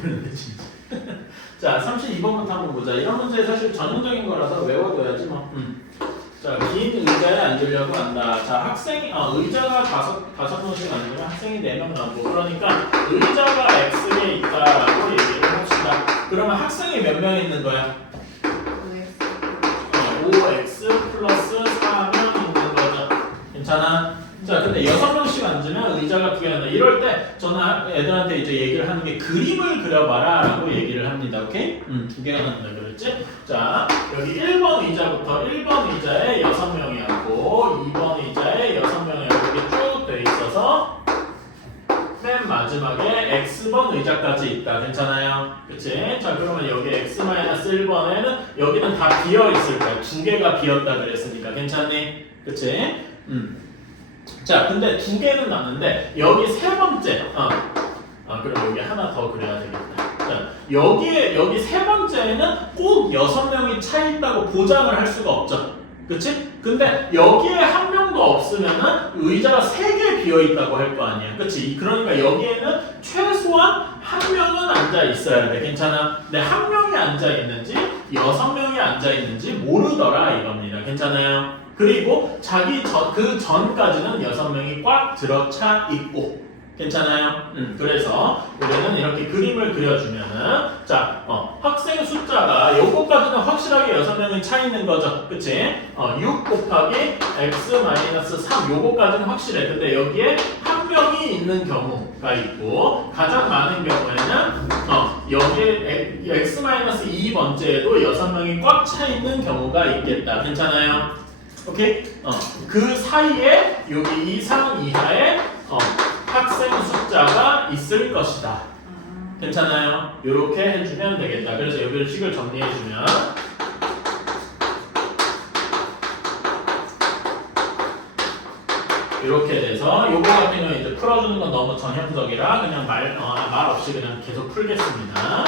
모르겠는데 진짜. 자, 32번부터 한번 보자. 이런 문제 사실 전형적인 거라서 외워둬야지 뭐. 자, 긴 의자에 앉으려고 한다. 자, 학생이 의자가 다섯 명씩 앉으면 학생이 4명 나오고, 그러니까 의자가 X에 있다라고 얘기를 합시다. 그러면 학생이 몇 명 있는 거야? 5X 플러스 4명 있는 거죠. 괜찮아? 자, 근데 6명씩 앉으면 의자가 2개 한다. 이럴 때 저는 애들한테 이제 얘기를 하는 게 그림을 그려봐라 라고 얘기를 합니다. 오케이? 2개가 한다 그랬지? 자, 여기 1번 의자부터 1번 의자에 6명이 앉고 2번 의자에 6명이 앉고 이렇게 쭉 돼 있어서 맨 마지막에 X번 의자까지 있다. 괜찮아요? 그치? 자, 그러면 여기 X-1번에는 여기는 다 비어있을 거야. 2개가 비었다 그랬으니까. 괜찮니? 그치? 자, 근데 2개는 났는데 여기 세 번째 그럼 여기 하나 더 그려야 되겠다. 자, 여기 세 번째에는 꼭 6명이 차 있다고 보장을 할 수가 없죠. 그치? 근데 여기에 한 명도 없으면은 의자가 3개 비어있다고 할 거 아니야. 그치? 그러니까 여기에는 최소한 한 명은 앉아 있어야 돼. 괜찮아? 근데 한 명이 앉아 있는지 6명이 앉아 있는지 모르더라 이겁니다. 괜찮아요? 그리고 그 전까지는 6명이 꽉 들어차 있고. 괜찮아요? 그래서 우리는 이렇게 그림을 그려주면은 자, 학생 숫자가 요거까지는 확실하게 6명이 차 있는 거죠. 그치? 6 곱하기 x-3 요거까지는 확실해. 근데 여기에 한 명이 있는 경우가 있고 가장 많은 경우에는 여기에 x-2번째에도 6명이 꽉 차 있는 경우가 있겠다. 괜찮아요? 오케이? 그 사이에 여기 이상 이하에 학생 숫자가 있을 것이다. 괜찮아요? 이렇게 해주면 되겠다. 그래서 여기를 식을 정리해주면 이렇게 돼서 요거 같은 경우는 이제 풀어주는 건 너무 전형적이라 그냥 말 없이 그냥 계속 풀겠습니다.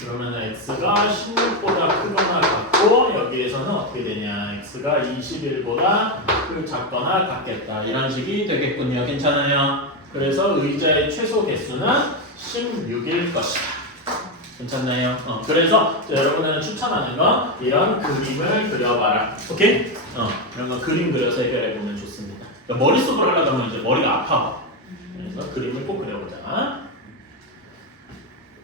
그러면 x가 16보다 크거나 같고 여기에서는 어떻게 되냐? x가 21보다 작거나 같겠다. 이런 식이 되겠군요. 괜찮아요? 그래서 의자의 최소 개수는 16일 것이다. 괜찮나요? 그래서 여러분들은 추천하는 건 이런 그림을 그려봐라. 오케이? 이런 거 그림 그려서 해결해보면 좋습니다. 그러니까 머릿속으로 하려다 보면 이제 머리가 아파. 그래서 그림을 꼭 그려보자.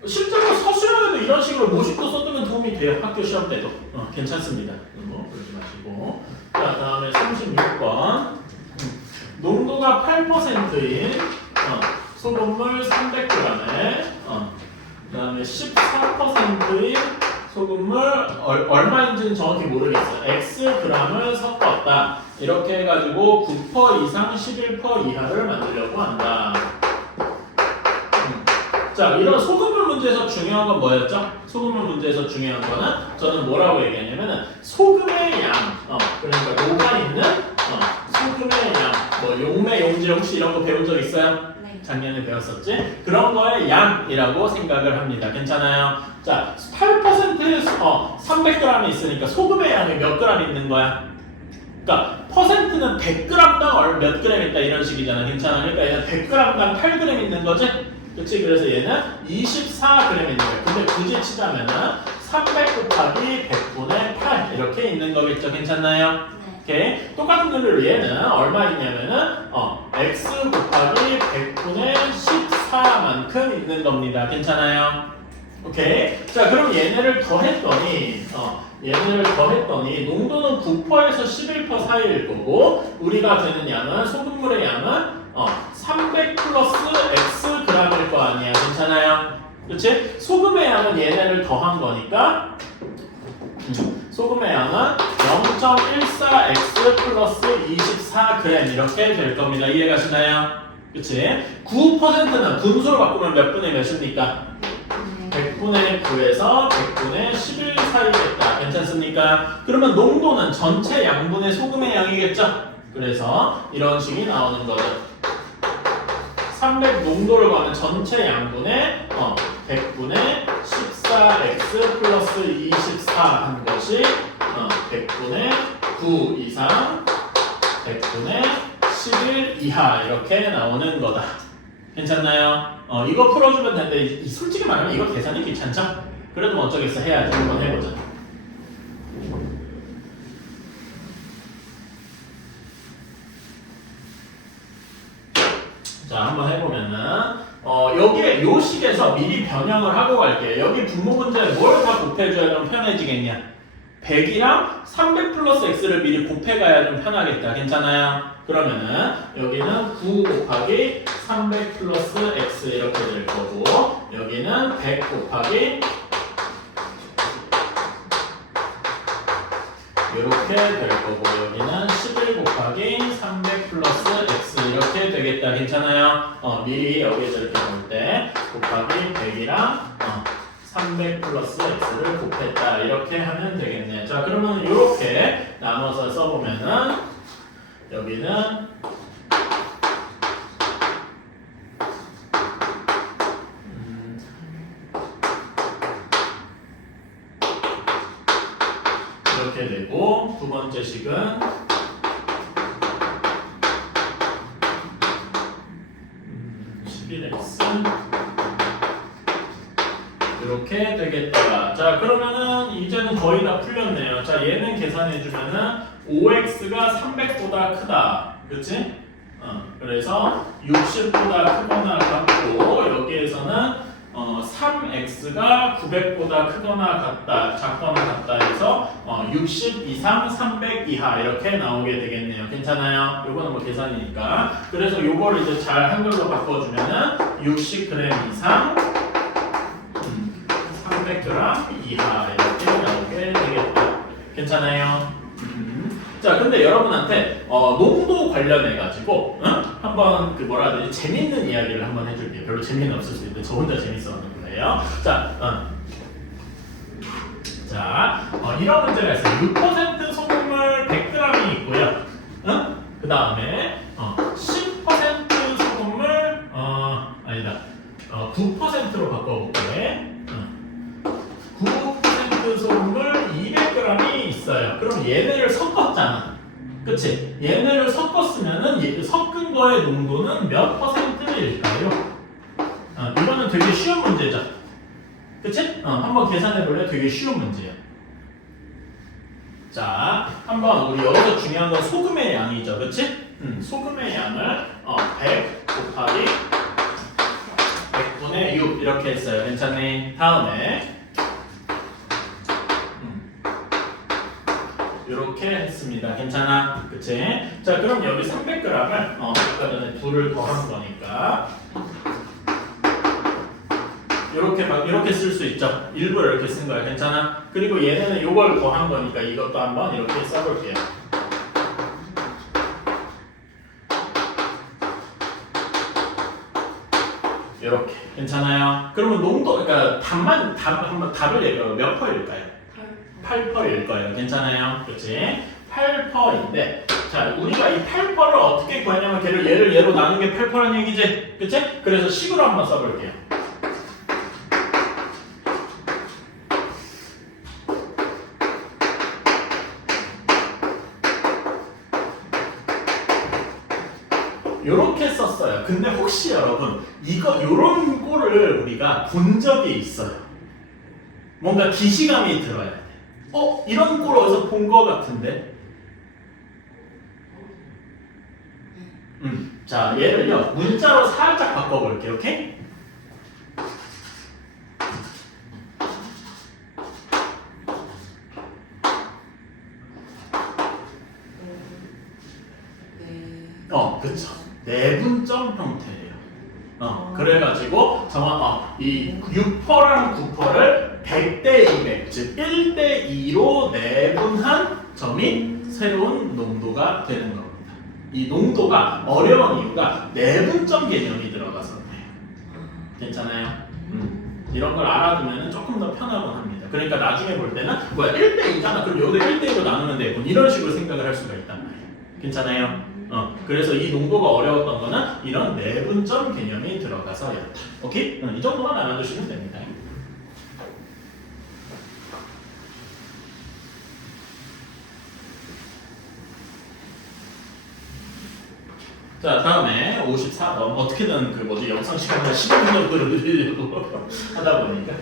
실제로 서술형에도 이런 식으로 모식도 써두면 도움이 돼요. 학교 시험 때도. 괜찮습니다. 그러지 마시고. 자, 다음에 36번. 농도가 8%인 소금물 300g에 그 다음에 14%인 소금물 얼마인지는 정확히 모르겠어요. Xg을 섞었다. 이렇게 해가지고 9% 이상 11% 이하를 만들려고 한다. 자, 이런 소금물 문제에서 중요한 건 뭐였죠? 소금물 문제에서 중요한 거는 저는 뭐라고 얘기하냐면은 소금의 양, 그러니까 녹아있는 소금의 양, 뭐 용매, 용지 혹시 이런 거 배운 적 있어요? 네. 작년에 배웠었지? 그런 거의 양이라고 생각을 합니다. 괜찮아요? 자, 8% 300g이 있으니까 소금의 양이 몇 g 있는 거야? 그러니까 퍼센트는 100g당 몇 g 있다 이런 식이잖아. 괜찮아? 그러니까 얘는 100g당 8g 있는 거지? 그치? 그래서 얘는 24g 있는 거야. 근데 굳이 치자면은 300 곱하기 100분의 8 이렇게 있는 거겠죠? 괜찮나요? 네. 오케이? 똑같은 논리로 얘는 얼마 있냐면은 x 곱하기 100분의 14만큼 있는 겁니다. 괜찮아요? 오케이? 자, 그럼 얘네를 더했더니 농도는 9%에서 11% 사이일 거고 우리가 되는 양은 소금물의 양은 300 플러스 xg일 거 아니야. 괜찮아요? 그치? 소금의 양은 얘네를 더한 거니까 소금의 양은 0.14x 플러스 24g 이렇게 될 겁니다. 이해가시나요? 그치? 9%는 분수로 바꾸면 몇 분의 몇입니까? 100분의 9에서 100분의 11 사이겠다. 괜찮습니까? 그러면 농도는 전체 양분의 소금의 양이겠죠? 그래서 이런 식이 나오는 거죠. 300 농도를 구하면 전체 양분의 100분의 14x 플러스 24 한 것이 100분의 9 이상 이하 이렇게 나오는 거다. 괜찮나요? 이거 풀어주면 되는데 솔직히 말하면 이거 계산이 귀찮죠? 그래도 뭐 어쩌겠어 해야지. 한번 해보자. 자, 한번 해보면은 여기에 요 식에서 미리 변형을 하고 갈게요. 여기 분모 문제에 뭘 다 곱해줘야 좀 편해지겠냐? 100이랑 300 플러스 x를 미리 곱해가야 좀 편하겠다. 괜찮아요? 그러면은 여기는 9 곱하기 300 플러스 x 이렇게 될 거고, 여기는 100 곱하기 이렇게 될 거고, 여기는 11 곱하기 300 플러스 x 이렇게 되겠다. 괜찮아요? 미리 여기에서 이렇게 볼 때 곱하기 100이랑 300 플러스 x를 곱했다. 이렇게 하면 되겠네. 자, 그러면 이렇게 나눠서 써보면은 여기는 이렇게 되고, 두 번째 식은 11x 이렇게 되겠다. 자, 그러면은 이제는 거의 다 풀렸네요. 자, 얘는 계산해주면은 5x가 300보다 크다. 그치? 그래서 60보다 크거나 같고, 여기에서는 3x가 900보다 크거나 같다, 작거나 같다 해서 60 이상 300 이하 이렇게 나오게 되겠네요. 괜찮아요? 요거는 뭐 계산이니까. 그래서 요거를 이제 잘 한글로 바꿔주면은 60g 이상 300g 이하 이렇게 나오게 되겠다. 괜찮아요? 자, 근데 여러분한테 농도 관련해 가지고 한번 그 뭐라 해야 되지, 재밌는 이야기를 한번 해줄게요. 별로 재미는 없을 수 있는데 저 혼자 재밌어하는 거예요. 자, 이런 문제가 있어요. 6% 소금물 100g이 있고요. 그 다음에 10% 소금물 아니다. 9%로 바꿔볼게. 9% 소금물 200g이 있어요. 그럼 얘네를 섞었잖아. 그치? 얘네를 섞었으면은 섞은 거의 농도는 몇 %일까요? 이거는 되게 쉬운 문제죠. 그치? 한번 계산해 볼래? 되게 쉬운 문제야. 자, 한번 우리 여기서 중요한 건 소금의 양이죠. 그치? 소금의 양을 100 곱하기 100분의 6 이렇게 했어요. 괜찮니? 다음에 이렇게 했습니다. 괜찮아? 그치? 자, 그럼 여기 300g을 아까 전에 둘을 더한 거니까 이렇게 쓸 수 있죠. 일부러 이렇게 쓴 거야. 괜찮아? 그리고 얘네는 이걸 더한 거니까 이것도 한번 이렇게 써볼게요. 이렇게. 괜찮아요? 그러면 농도, 그러니까 한번 답을 얘기해요. 몇 %일까요? 8%일 거예요. 괜찮아요? 그렇지? 8%인데, 자, 우리가 이 8%를 어떻게 구하냐면 얘를 얘로 나눈 게 8%라는 얘기지? 그치? 그래서 식으로 한번 써볼게요. 요렇게 썼어요. 근데 혹시 여러분, 요런 꼴을 우리가 본 적이 있어요. 뭔가 기시감이 들어야 돼. 이런 꼴 어디서 본 거 같은데? 자, 얘를요, 문자로 살짝 바꿔볼게요. 오케이? 그쵸. 내분점 형태예요. 그래가지고 이 6%랑 9%를 100대 200, 즉 1대 2로 내분한 점이 새로운 농도가 되는 겁니다. 이 농도가 어려운 이유가 내분점 개념이 들어가서 그래요. 괜찮아요? 이런 걸 알아두면 조금 더 편하곤 합니다. 그러니까 나중에 볼 때는 1대 2잖아. 그럼 여기다 1대 2로 나누면 되고 이런 식으로 생각을 할 수가 있단 말이에요. 괜찮아요? 그래서 이 농도가 어려웠던 거는 이런 내분점 개념이 들어가서였다. 오케이? 이 정도만 알아두시면 됩니다. 자, 다음에 54번. 어떻게든 그 뭐지 영상 시간이나 시간 정도를 늘리려고 하다 보니까.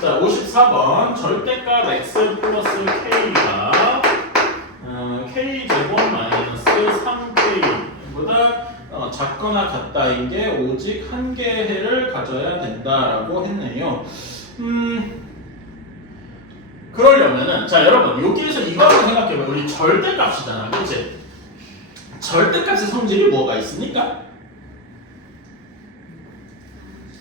자, 54번. 절대값 x 플러스 k가 k제곱 마이너스 3k보다 작거나 같다인 게 오직 한 개의 해를 가져야 된다라고 했네요. 그러려면은 자 여러분 여기에서 이거 한번 생각해봐요. 우리 절대값이잖아, 그치? 절대값의 성질이 뭐가 있습니까?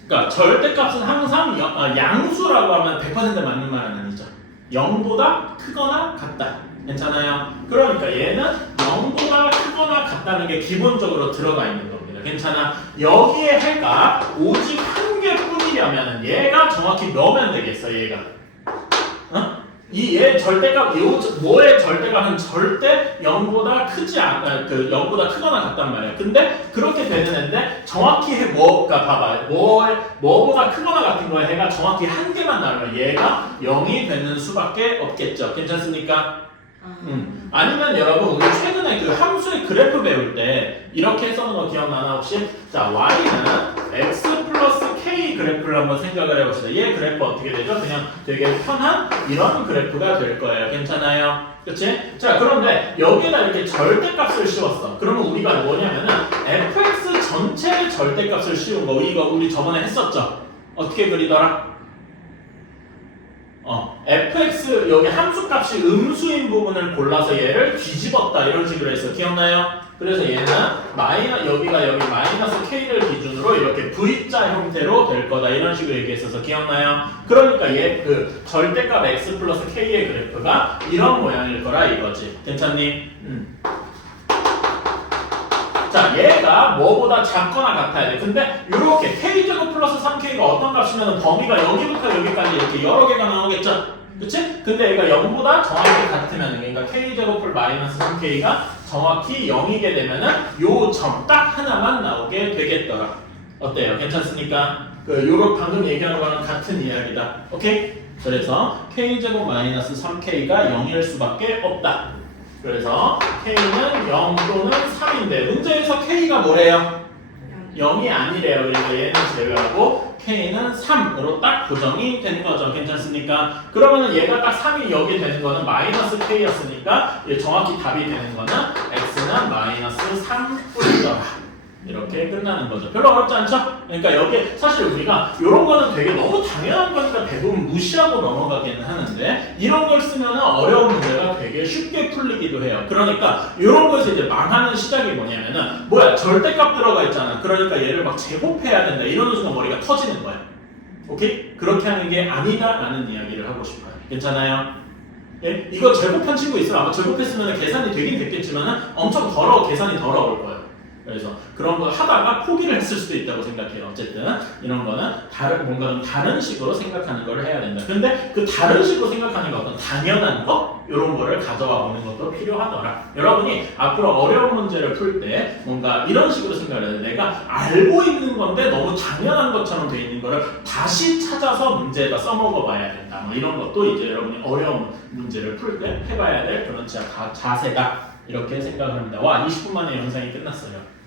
그러니까 절대값은 항상 양수라고 하면 100% 맞는 말은 아니죠. 0보다 크거나 같다. 괜찮아요? 그러니까 얘는 0보다 크거나 같다는 게 기본적으로 들어가 있는 겁니다. 괜찮아? 여기에 해가 오직 한 개뿐이려면 얘가 정확히 몇면 되겠어, 얘가? 어? 이 얘 절대값, 뭐의 절대값은 절대 0보다 크지 않아, 0보다 크거나 같단 말이야. 근데 그렇게 되는 애인데 정확히 해 뭐가 봐봐. 뭐보다 크거나 같은 거에 해가 정확히 한 개만 나오면 얘가 0이 되는 수밖에 없겠죠. 괜찮습니까? 아니면 여러분 우리 최근에 그 함수의 그래프 배울 때 이렇게 써놓은 거 기억나나 혹시? 자, y는 x 플러스 k 그래프를 한번 생각을 해봅시다. 얘 그래프 어떻게 되죠? 그냥 되게 편한 이런 그래프가 될 거예요. 괜찮아요? 그치? 자, 그런데 여기에다 이렇게 절대값을 씌웠어. 그러면 우리가 뭐냐면은 fx 전체의 절대값을 씌운 거 이거 우리 저번에 했었죠? 어떻게 그리더라? fx 여기 함수값이 음수인 부분을 골라서 얘를 뒤집었다 이런 식으로 했어. 기억나요? 그래서 얘는 여기가 여기 마이너스 k를 기준으로 이렇게 V자 형태로 될 거다 이런 식으로 얘기했어서 기억나요? 그러니까 얘 그 절대값 x 플러스 k의 그래프가 이런 모양일 거라 이거지. 괜찮니? 자, 얘가 뭐보다 작거나 같아야 돼. 근데 이렇게 k제곱 플러스 3k가 어떤 값이면 범위가 여기부터 여기까지 이렇게 여러 개가 나오겠죠? 그치? 근데 얘가 0보다 정확히 같으면, 그러니까 k제곱 플 마이너스 3k가 정확히 0이게 되면은 요 점 딱 하나만 나오게 되겠더라. 어때요? 괜찮습니까? 요렇게 방금 얘기하는 거랑 같은 이야기다. 오케이? 그래서 k제곱 마이너스 3k가 0일 수밖에 없다. 그래서 k는 0 또는 3인데 문제에서 k가 뭐래요? 0이 아니래요. 그래서 얘는 제외하고 k는 3으로 딱 고정이 되는 거죠. 괜찮습니까? 그러면은 얘가 딱 3이 여기 되는 거는 마이너스 k였으니까 정확히 답이 되는 거는 x는 마이너스 3뿔이더라. 이렇게 끝나는 거죠. 별로 어렵지 않죠? 그러니까 여기 사실 우리가 이런 거는 되게 너무 당연한 거니까 대부분 무시하고 넘어가기는 하는데 이런 걸 쓰면 어려운 문제가 되게 쉽게 풀리기도 해요. 그러니까 이런 거에서 이제 망하는 시작이 뭐냐면은 절대값 들어가 있잖아. 그러니까 얘를 막 제곱해야 된다. 이러는 순간 머리가 터지는 거야. 오케이? 그렇게 하는 게 아니다라는 이야기를 하고 싶어요. 괜찮아요? 예? 이거 제곱한 친구 있으면 아마 제곱했으면 계산이 되긴 됐겠지만 엄청 계산이 더러울 거예요. 그래서 그런 거 하다가 포기를 했을 수도 있다고 생각해요. 어쨌든 이런 거는 뭔가 좀 다른 식으로 생각하는 걸 해야 된다. 근데 그 다른 식으로 생각하는 거 어떤 당연한 거 이런 거를 가져와 보는 것도 필요하더라. 여러분이 앞으로 어려운 문제를 풀 때 뭔가 이런 식으로 생각을 해야 돼. 내가 알고 있는 건데 너무 당연한 것처럼 돼 있는 거를 다시 찾아서 문제에다 써먹어 봐야 된다. 뭐 이런 것도 이제 여러분이 어려운 문제를 풀 때 해봐야 될 그런 자세다. 이렇게 생각합니다. 와, 20분 만에 영상이 끝났어요.